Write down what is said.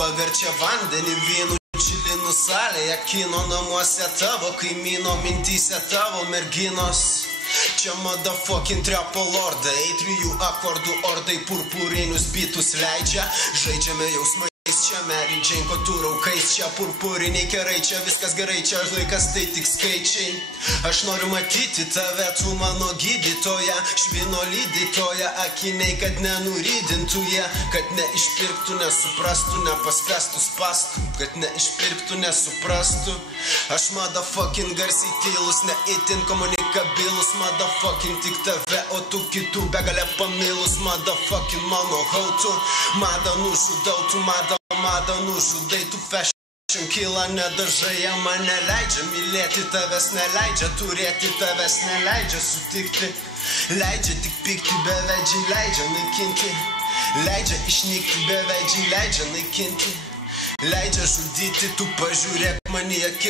paverčia vandenį vynu. Čilinų salėje, kino namuose tavo kaimyno, mintyse tavo merginos. Čia motherfucking trepo lordai, 3 akordų ordai, purpurinius bitus leidžia. Žaidžiame jausmais, čia Mary Jane koturaukais, čia purpuriniai kerai, čia viskas gerai, čia laikas tai tik skaičiai. Aš noriu matyti tave, tu mano gydytoja, švino lydytoja, akiniai, kad nenurydintų jie, kad neišpirktų, nesuprastų, nepaspestų spastų, kad neišpirktų, nesuprastų. Aš motherfucking garsiai tylus, ne itin komunikabilus, motherfucking tik tave, o tu kitų begalę pamilus, motherfucking mano hautų, mada nužudau, tu mada nužudai, tu fashion kila nedažai, jie mane leidžia mylėti, tavęs neleidžia turėti, tavęs neleidžia sutikti, leidžia tik pykti, beveidžiai leidžia naikinti, leidžia išnykti, beveidžiai leidžia naikinti, leidžia žudyti, tu pažiūrėk man į akis.